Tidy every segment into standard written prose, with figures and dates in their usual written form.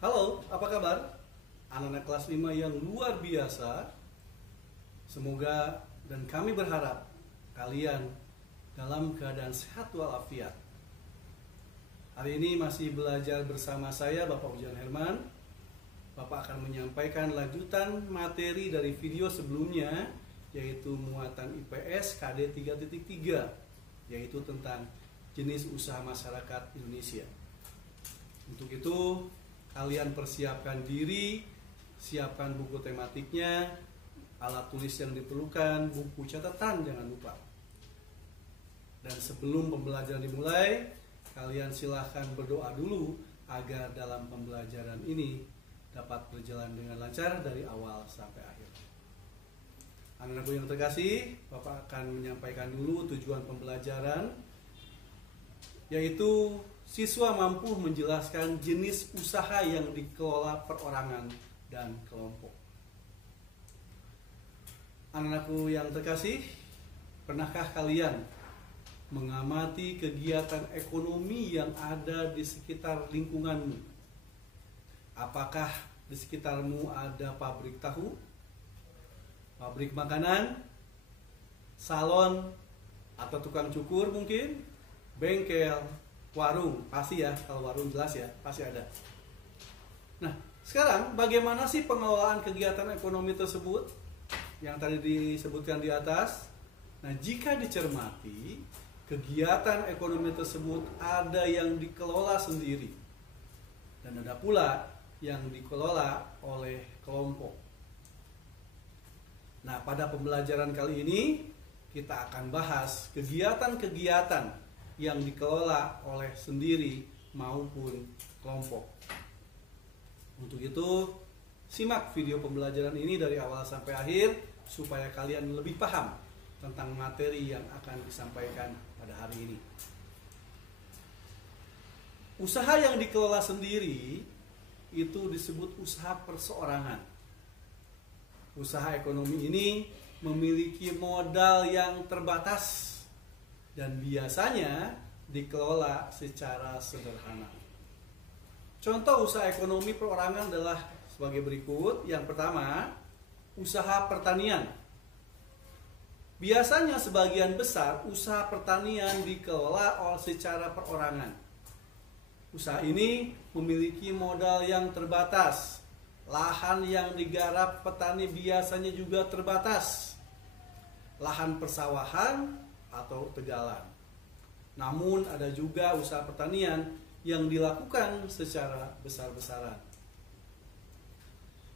Halo, apa kabar? Anak-anak kelas 5 yang luar biasa. Semoga dan kami berharap kalian dalam keadaan sehat walafiat. Hari ini masih belajar bersama saya, Bapak Ujian Herman. Bapak akan menyampaikan lanjutan materi dari video sebelumnya, yaitu muatan IPS KD 3.3, yaitu tentang jenis usaha masyarakat Indonesia. Untuk itu, kalian persiapkan diri, siapkan buku tematiknya, alat tulis yang diperlukan, buku catatan jangan lupa. Dan sebelum pembelajaran dimulai, kalian silahkan berdoa dulu agar dalam pembelajaran ini dapat berjalan dengan lancar dari awal sampai akhir. Anak-anakku yang terkasih, Bapak akan menyampaikan dulu tujuan pembelajaran, yaitu siswa mampu menjelaskan jenis usaha yang dikelola perorangan dan kelompok. Anak-anakku yang terkasih, pernahkah kalian mengamati kegiatan ekonomi yang ada di sekitar lingkunganmu? Apakah di sekitarmu ada pabrik tahu, pabrik makanan, salon, atau tukang cukur mungkin, bengkel, warung? Pasti ya, kalau warung jelas ya, pasti ada. Nah, sekarang bagaimana sih pengelolaan kegiatan ekonomi tersebut yang tadi disebutkan di atas? Nah, jika dicermati, kegiatan ekonomi tersebut ada yang dikelola sendiri dan ada pula yang dikelola oleh kelompok. Nah, pada pembelajaran kali ini kita akan bahas kegiatan-kegiatan yang dikelola oleh sendiri maupun kelompok. Untuk itu, simak video pembelajaran ini dari awal sampai akhir supaya kalian lebih paham tentang materi yang akan disampaikan pada hari ini. Usaha yang dikelola sendiri itu disebut usaha perseorangan. Usaha ekonomi ini memiliki modal yang terbatas dan biasanya dikelola secara sederhana. Contoh usaha ekonomi perorangan adalah sebagai berikut. Yang pertama, usaha pertanian. Biasanya sebagian besar usaha pertanian dikelola secara perorangan. Usaha ini memiliki modal yang terbatas. Lahan yang digarap petani biasanya juga terbatas. Lahan persawahan atau tegalan. Namun ada juga usaha pertanian yang dilakukan secara besar-besaran.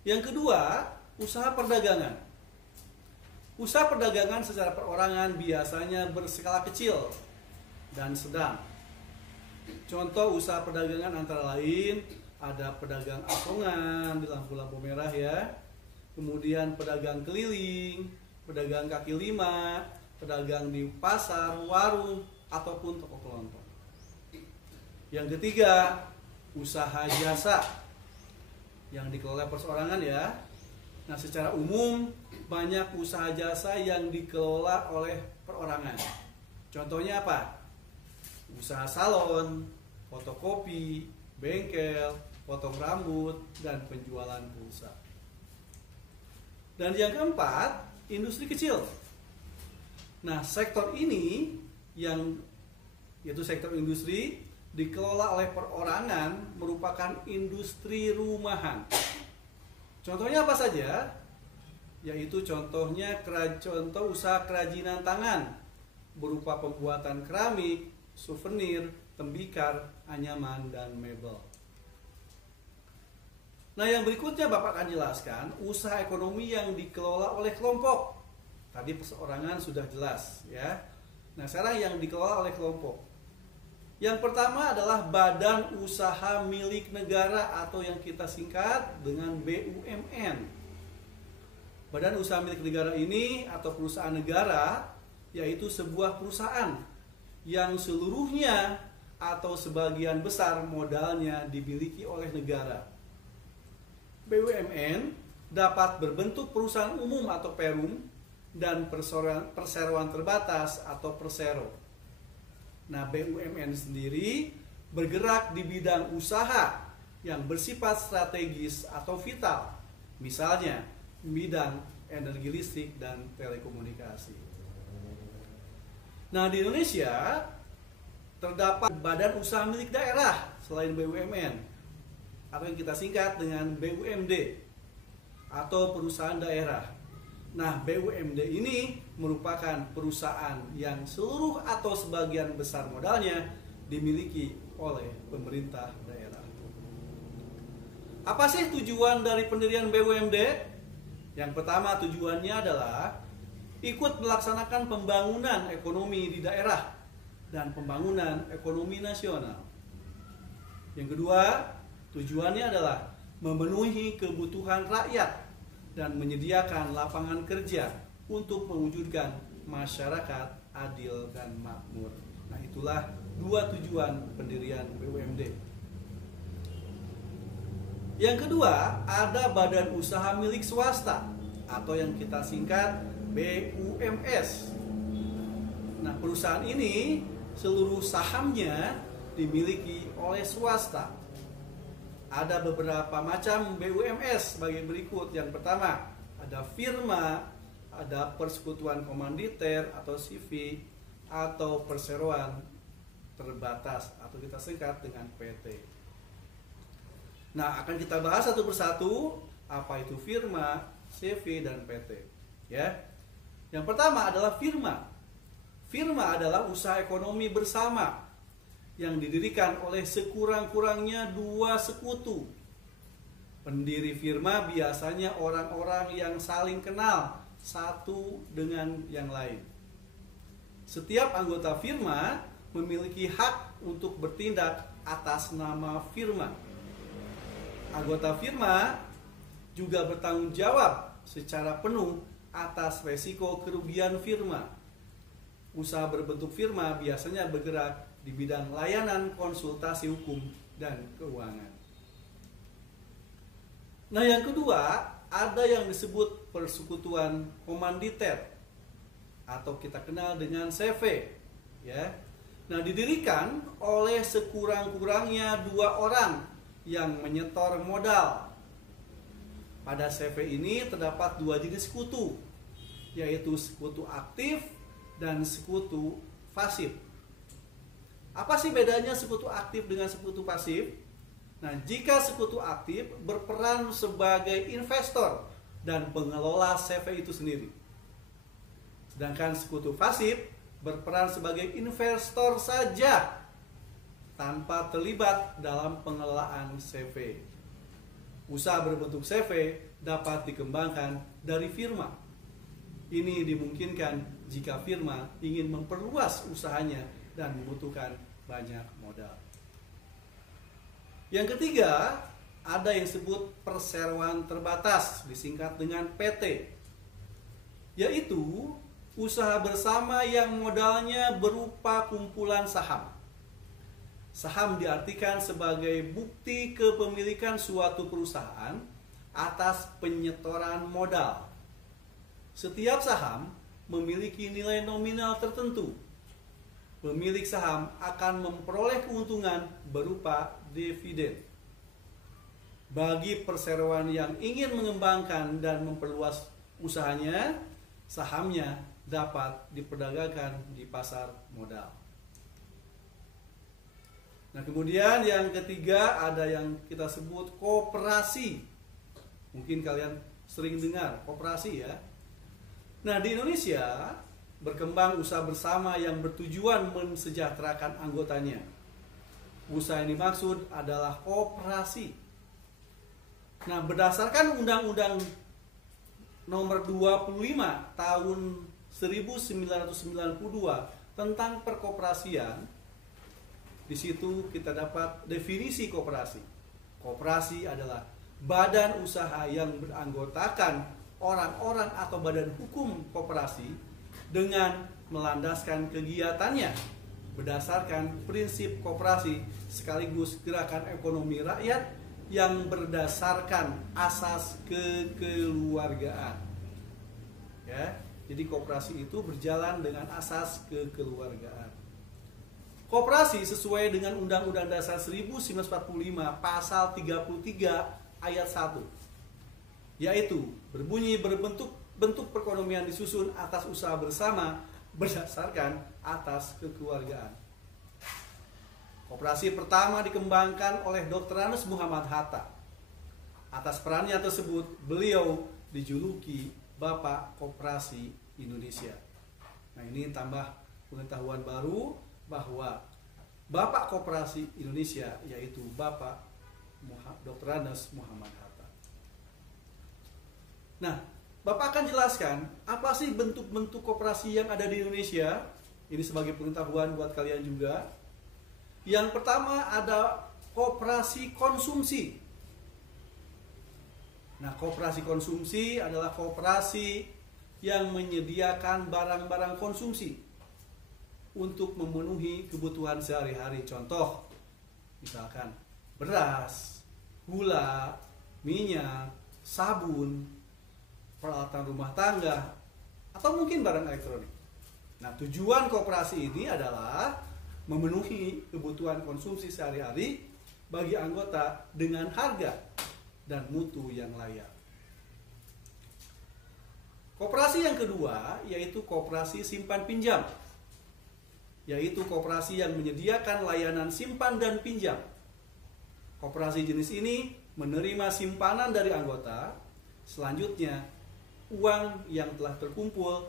Yang kedua, usaha perdagangan. Usaha perdagangan secara perorangan biasanya berskala kecil dan sedang. Contoh usaha perdagangan antara lain ada pedagang asongan di lampu-lampu merah ya. Kemudian pedagang keliling, pedagang kaki lima, pedagang di pasar, warung, ataupun toko kelontong. Yang ketiga, usaha jasa yang dikelola perseorangan ya. Nah, secara umum banyak usaha jasa yang dikelola oleh perorangan. Contohnya apa? Usaha salon, fotokopi, bengkel, potong rambut, dan penjualan pulsa. Dan yang keempat, industri kecil. Nah, sektor ini yang yaitu sektor industri dikelola oleh perorangan merupakan industri rumahan. Contohnya apa saja? Yaitu contohnya contoh usaha kerajinan tangan berupa pembuatan keramik, souvenir, tembikar, anyaman, dan mebel. Nah, yang berikutnya Bapak akan jelaskan usaha ekonomi yang dikelola oleh kelompok. Tadi perseorangan sudah jelas ya. Nah, sekarang yang dikelola oleh kelompok. Yang pertama adalah badan usaha milik negara atau yang kita singkat dengan BUMN. Badan usaha milik negara ini atau perusahaan negara yaitu sebuah perusahaan yang seluruhnya atau sebagian besar modalnya dimiliki oleh negara. BUMN dapat berbentuk perusahaan umum atau perum dan perseroan terbatas atau persero. Nah, BUMN sendiri bergerak di bidang usaha yang bersifat strategis atau vital, misalnya bidang energi listrik dan telekomunikasi. Nah, di Indonesia terdapat badan usaha milik daerah selain BUMN, atau yang kita singkat dengan BUMD atau perusahaan daerah. Nah, BUMD ini merupakan perusahaan yang seluruh atau sebagian besar modalnya dimiliki oleh pemerintah daerah. Apa sih tujuan dari pendirian BUMD? Yang pertama, tujuannya adalah ikut melaksanakan pembangunan ekonomi di daerah dan pembangunan ekonomi nasional. Yang kedua, tujuannya adalah memenuhi kebutuhan rakyat dan menyediakan lapangan kerja untuk mewujudkan masyarakat adil dan makmur. Nah, itulah dua tujuan pendirian BUMD. Yang kedua, ada badan usaha milik swasta atau yang kita singkat BUMS. Nah, perusahaan ini seluruh sahamnya dimiliki oleh swasta. Ada beberapa macam BUMS sebagai berikut. Yang pertama, ada firma, ada persekutuan komanditer atau CV, atau perseroan terbatas atau kita singkat dengan PT. Nah, akan kita bahas satu persatu apa itu firma, CV, dan PT. Ya. Yang pertama adalah firma. Firma adalah usaha ekonomi bersama yang didirikan oleh sekurang-kurangnya dua sekutu. Pendiri firma biasanya orang-orang yang saling kenal satu dengan yang lain. Setiap anggota firma memiliki hak untuk bertindak atas nama firma. Anggota firma juga bertanggung jawab secara penuh atas resiko kerugian firma. Usaha berbentuk firma biasanya bergerak di bidang layanan konsultasi hukum dan keuangan. Nah, yang kedua, ada yang disebut persekutuan komanditer atau kita kenal dengan CV, ya. Nah, didirikan oleh sekurang-kurangnya dua orang yang menyetor modal. Pada CV ini terdapat dua jenis sekutu, yaitu sekutu aktif dan sekutu pasif. Apa sih bedanya sekutu aktif dengan sekutu pasif? Nah, jika sekutu aktif berperan sebagai investor dan pengelola CV itu sendiri. Sedangkan sekutu pasif berperan sebagai investor saja tanpa terlibat dalam pengelolaan CV. Usaha berbentuk CV dapat dikembangkan dari firma. Ini dimungkinkan jika firma ingin memperluas usahanya dan membutuhkan banyak modal. Yang ketiga, ada yang disebut perseroan terbatas, disingkat dengan PT, yaitu usaha bersama yang modalnya berupa kumpulan saham. Saham diartikan sebagai bukti kepemilikan suatu perusahaan atas penyetoran modal. Setiap saham memiliki nilai nominal tertentu. Pemilik saham akan memperoleh keuntungan berupa dividen. Bagi perseroan yang ingin mengembangkan dan memperluas usahanya, sahamnya dapat diperdagangkan di pasar modal. Nah, kemudian yang ketiga ada yang kita sebut koperasi. Mungkin kalian sering dengar koperasi, ya. Nah, di Indonesia berkembang usaha bersama yang bertujuan mensejahterakan anggotanya. Usaha yang dimaksud adalah koperasi. Nah, berdasarkan Undang-Undang Nomor 25 Tahun 1992 tentang perkoperasian, di situ kita dapat definisi koperasi. Koperasi adalah badan usaha yang beranggotakan orang-orang atau badan hukum koperasi dengan melandaskan kegiatannya berdasarkan prinsip koperasi sekaligus gerakan ekonomi rakyat yang berdasarkan asas kekeluargaan. Ya, jadi koperasi itu berjalan dengan asas kekeluargaan. Koperasi sesuai dengan Undang-Undang Dasar 1945 pasal 33 ayat 1, yaitu berbunyi bentuk perekonomian disusun atas usaha bersama berdasarkan atas kekeluargaan. Koperasi pertama dikembangkan oleh Dr. Ernest Muhammad Hatta. Atas perannya tersebut, beliau dijuluki Bapak Koperasi Indonesia. Nah, ini tambah pengetahuan baru bahwa Bapak Koperasi Indonesia yaitu Bapak Dr. Ernest Muhammad Hatta. Nah, Bapak akan jelaskan apa sih bentuk-bentuk koperasi yang ada di Indonesia. Ini sebagai pengetahuan buat kalian juga. Yang pertama ada koperasi konsumsi. Nah, koperasi konsumsi adalah koperasi yang menyediakan barang-barang konsumsi untuk memenuhi kebutuhan sehari-hari. Contoh, misalkan beras, gula, minyak, sabun, peralatan rumah tangga, atau mungkin barang elektronik. Nah, tujuan koperasi ini adalah memenuhi kebutuhan konsumsi sehari-hari bagi anggota dengan harga dan mutu yang layak. Koperasi yang kedua yaitu koperasi simpan pinjam, yaitu koperasi yang menyediakan layanan simpan dan pinjam. Koperasi jenis ini menerima simpanan dari anggota, selanjutnya uang yang telah terkumpul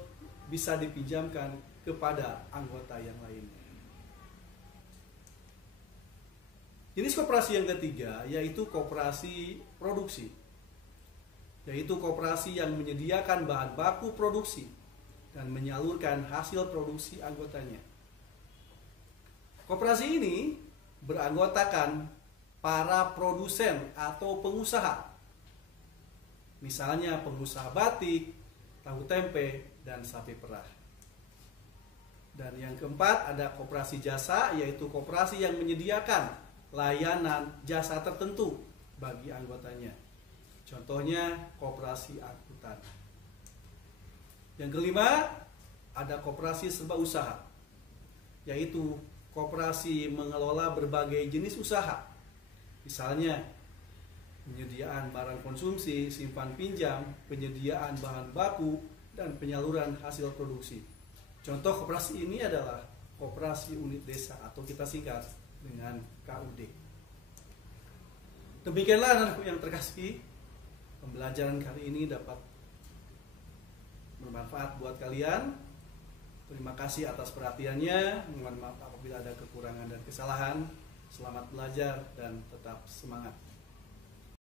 bisa dipinjamkan kepada anggota yang lainnya. Jenis koperasi yang ketiga yaitu koperasi produksi, yaitu koperasi yang menyediakan bahan baku produksi dan menyalurkan hasil produksi anggotanya. Koperasi ini beranggotakan para produsen atau pengusaha, misalnya pengusaha batik, tahu tempe, dan sapi perah. Dan yang keempat ada koperasi jasa, yaitu koperasi yang menyediakan layanan jasa tertentu bagi anggotanya. Contohnya koperasi angkutan. Yang kelima ada koperasi serba usaha, yaitu koperasi mengelola berbagai jenis usaha, misalnya penyediaan barang konsumsi, simpan pinjam, penyediaan bahan baku, dan penyaluran hasil produksi. Contoh koperasi ini adalah koperasi unit desa atau kita singkat dengan KUD. Demikianlah anakku yang terkasih, pembelajaran kali ini dapat bermanfaat buat kalian. Terima kasih atas perhatiannya. Mohon maaf apabila ada kekurangan dan kesalahan. Selamat belajar dan tetap semangat.